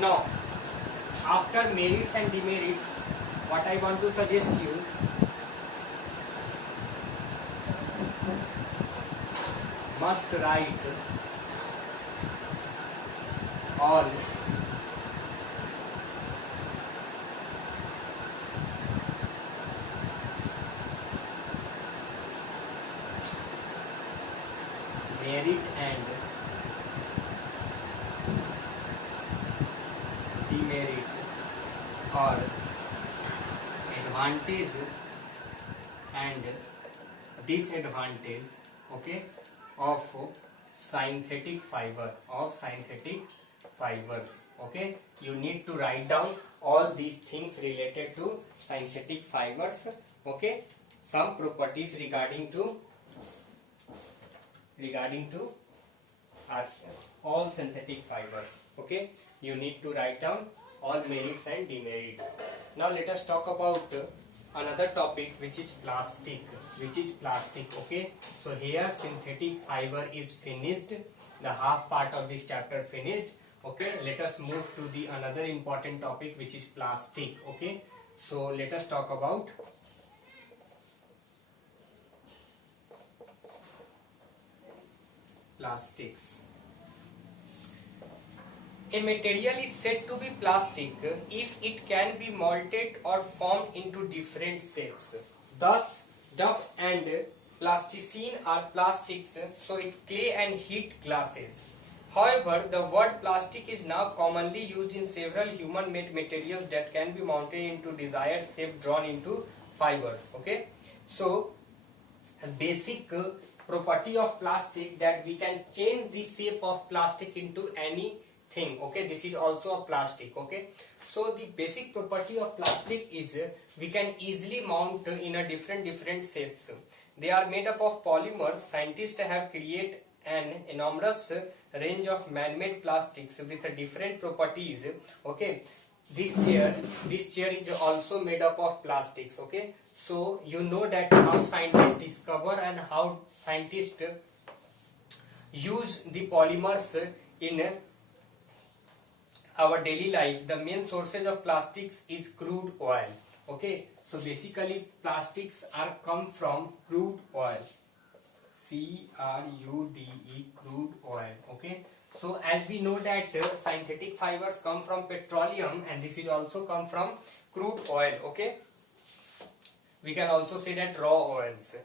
Now, after merits and demerits, what I want to suggest you, must write all merit and demerit or advantage and disadvantage, okay, of synthetic fibers. Okay, you need to write down all these things related to synthetic fibers. Okay, some properties regarding to are all synthetic fibers. Okay, you need to write down all merits and demerits. Now let us talk about another topic, which is plastic. Okay, so here synthetic fiber is finished, the half part of this chapter finished. Okay, let us move to the another important topic, which is plastic. Okay, so let us talk about plastics. A material is said to be plastic if it can be molded or formed into different shapes. Thus, duff and plasticine are plastics, so it clay and heat glasses. However, the word plastic is now commonly used in several human-made materials that can be mounted into desired shape drawn into fibers. Okay, so basic property of plastic, that we can change the shape of plastic into anything. Okay, this is also a plastic. Okay, so the basic property of plastic is we can easily mount in a different shapes. They are made up of polymers. Scientists have created an enormous range of man-made plastics with different properties. Okay, this chair is also made up of plastics. Okay, so you know that how scientists discover and how scientists use the polymers in our daily life. The main sources of plastics is crude oil. Okay, so basically plastics are come from crude oil, CRUDE, crude oil. Okay, so as we know that synthetic fibers come from petroleum, and this is also come from crude oil. Okay, we can also say that raw oils.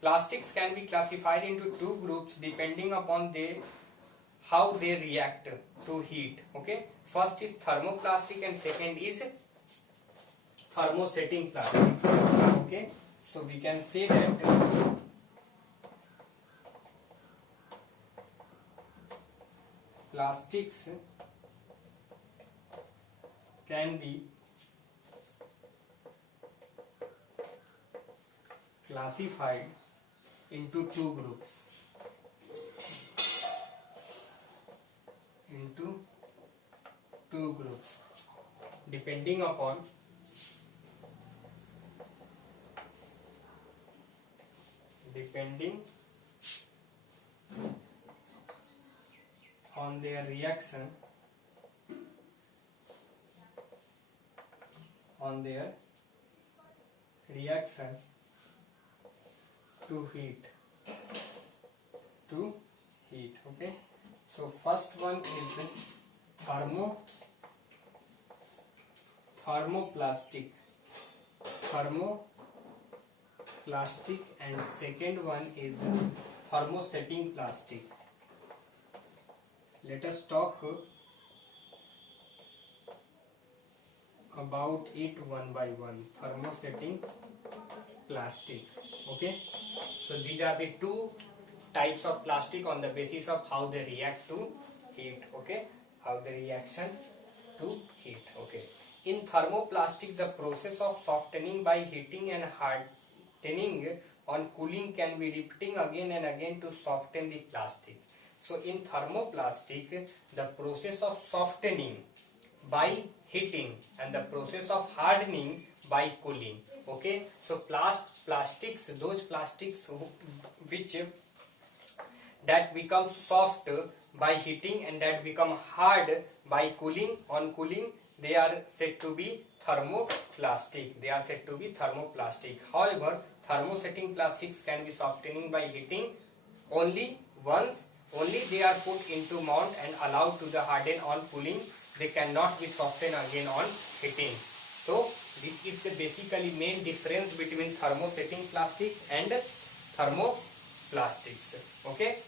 Plastics can be classified into two groups depending upon how they react to heat. Okay, first is thermoplastic and second is thermosetting plastic. Okay, so we can say that plastics can be classified into two groups. Depending upon their reaction to heat. Okay, so first one is thermoplastic, and second one is thermosetting plastic. Let us talk about it one by one. Thermosetting plastics. Okay, so these are the two types of plastic on the basis of how they react to heat. Okay, how the reaction to heat. Okay, in thermoplastic, the process of softening by heating and hardening on cooling can be repeating again and again to soften the plastic. So in thermoplastic, the process of softening by heating and the process of hardening by cooling. Okay, so plastics, those plastics which that become soft by heating and that become hard by cooling. On cooling, they are said to be thermoplastic. They are said to be thermoplastic. However, thermosetting plastics can be softening by heating only once. Only they are put into mold and allowed to the harden on cooling. They cannot be softened again on heating. So this is the basically main difference between thermosetting plastic and thermoplastics. Okay,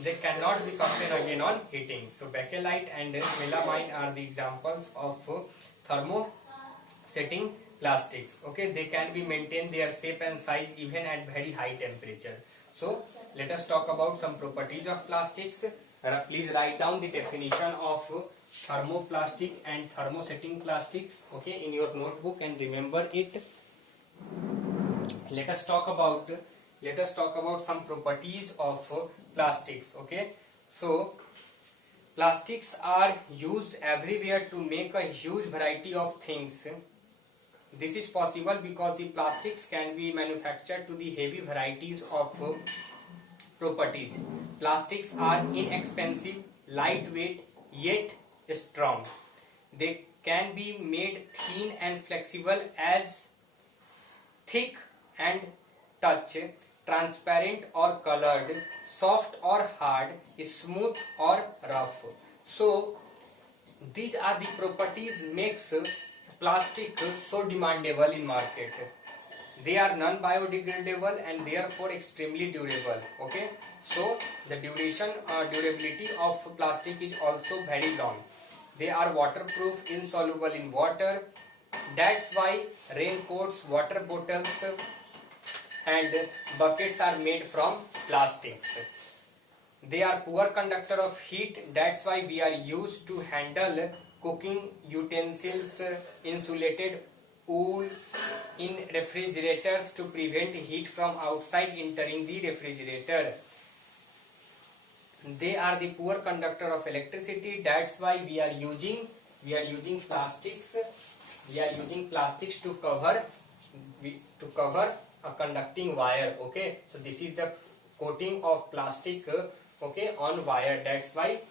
they cannot be softened again on heating. So bakelite and melamine are the examples of thermosetting plastics. Okay, they can be maintain their shape and size even at very high temperature. So let us talk about some properties of plastics. Please write down the definition of thermoplastic and thermosetting plastics, okay, in your notebook and remember it. Let us talk about some properties of plastics. Okay, so plastics are used everywhere to make a huge variety of things. This is possible because the plastics can be manufactured to the heavy varieties of properties. Plastics are inexpensive, lightweight, yet strong. They can be made thin and flexible as thick and touch, transparent or colored, soft or hard, smooth or rough. So these are the properties makes plastic so demandable in market. They are non-biodegradable and therefore extremely durable. Okay, so the durability of plastic is also very long. They are waterproof, insoluble in water. That's why raincoats, water bottles and buckets are made from plastics. They are poor conductor of heat. That's why we are used to handle cooking utensils, insulated wool in refrigerators to prevent heat from outside entering the refrigerator. They are the poor conductor of electricity. That's why we are using plastics. We are using plastics to cover a conducting wire. Okay, so this is the coating of plastic okay, on wire. That's why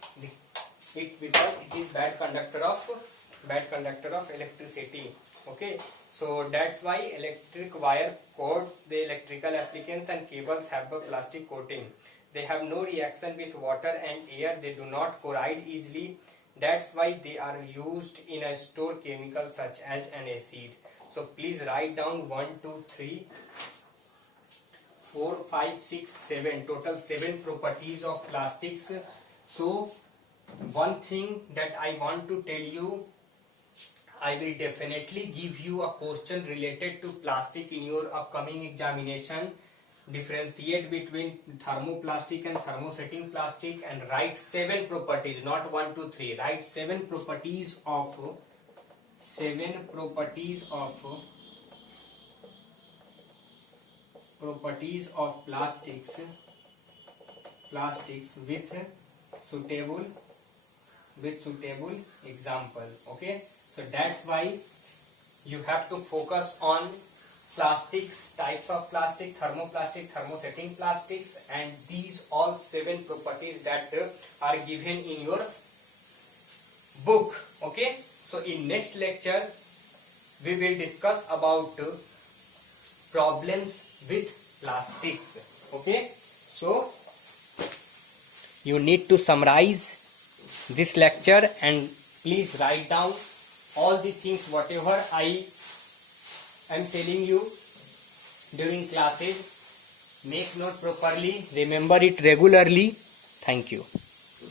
because it is bad conductor of electricity. Okay, so that's why electric wire coats, the electrical applicants and cables have a plastic coating. They have no reaction with water and air. They do not corrode easily. That's why they are used in a store chemical such as an acid. So please write down 1, 2, 3, 4, 5, 6, 7. Total 7 properties of plastics. So one thing that I want to tell you, I will definitely give you a question related to plastic in your upcoming examination. Differentiate between thermoplastic and thermosetting plastic and write 7 properties, not 1, 2, 3. Write 7 properties of plastics with suitable example. Okay, so that's why you have to focus on plastics, types of plastic, thermoplastic, thermosetting plastics, and these all 7 properties that are given in your book. Okay, so in next lecture we will discuss about problems with plastics. Okay, so you need to summarize this lecture and please write down all the things whatever I am telling you during classes. Make note properly, remember it regularly. Thank you.